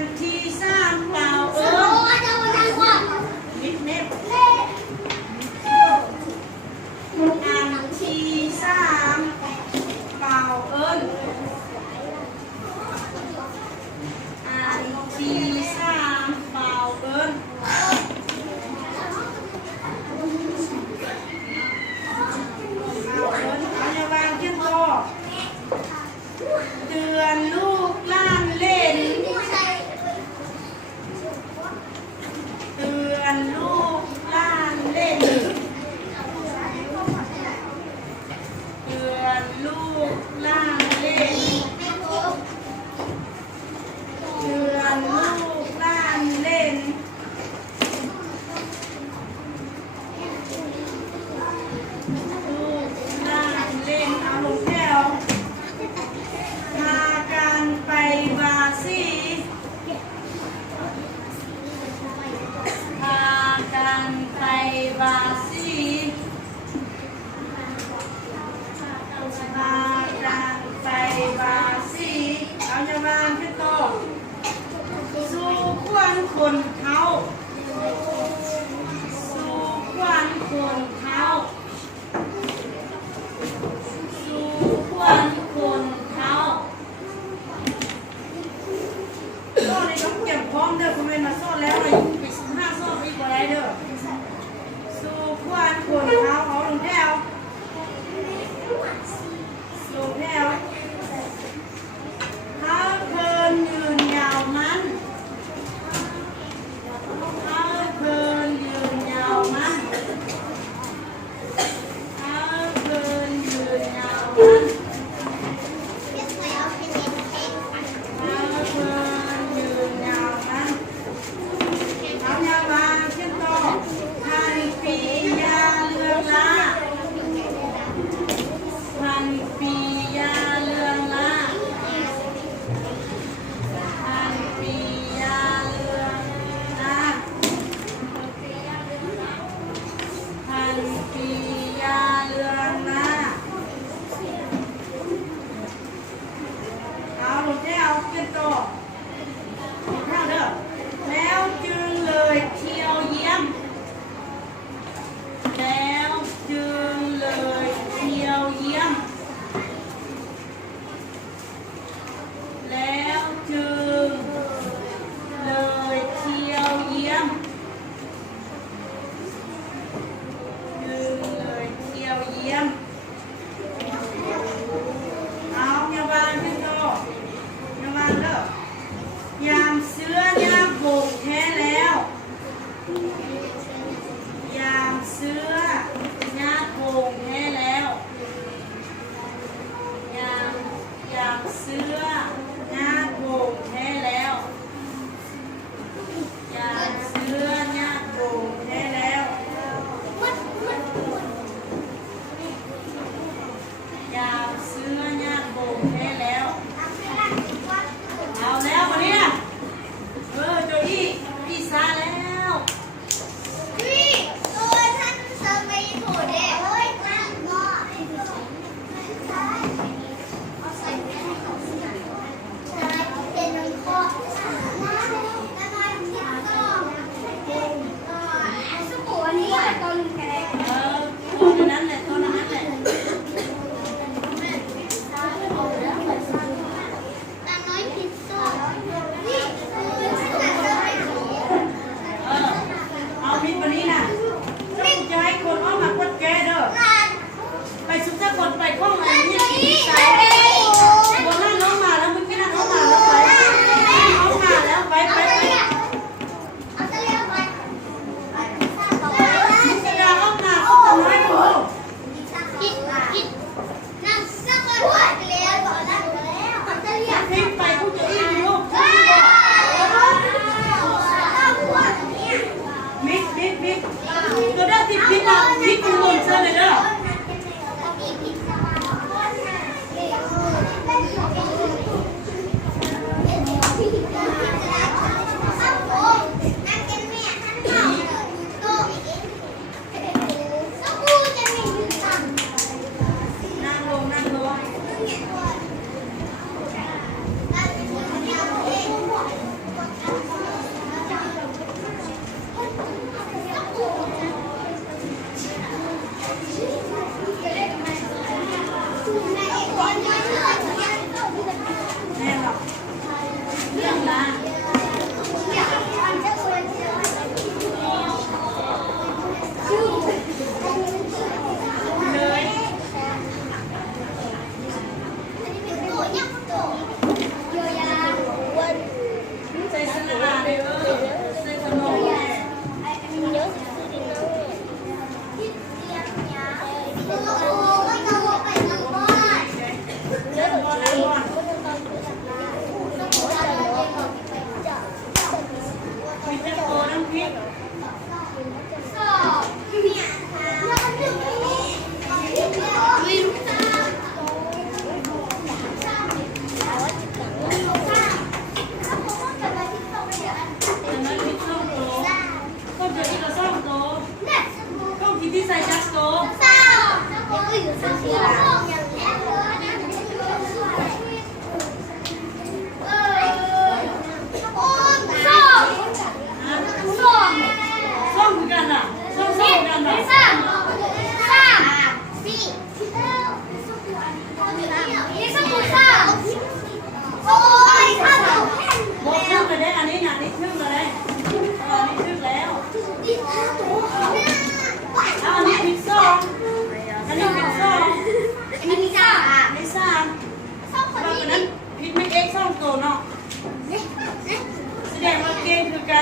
นที่สามเปล่าเอิญมิดเน็บอันที่สามเปล่าเอิญอันที่สามเปล่าเอิญเอาอย่าวางเขียนต่อเดือนลูกล้านเล่นเดือนลูกล้านเล่นเดือนลูกล้านเล่นเดือนลูกล้านเล่นลูกล้านเล่นเอาลงแถวมากันไปบาซีมากันไปบาซีมากันไปบาซีเอาจะวางขึ้นโต๊ะสู่ควันคนเขาสู่ควันคนเขาสู่ควันคนเขาโซ่ในต้องเก็บพร้อมเด้อคุณแม่มาโซ่แล้วเลยไป15โซ่อีกบ่ได้เด้อสู่ควันคนเขาเอาลงแถวลงแถวถ้าเพลินยืนยาวมันถ้าเพลินยืนยาวมันถ้าเพลินยืนยาวมันถ้าเพลินยืนยาวมันเอายาวางขึ้นต่อทันปียาเรือ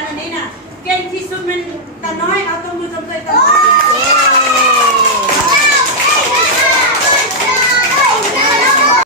อันนี้น่ะเก่งที่สุดมันตาน้อยเอาตัวมือตัวเคยตาน้อย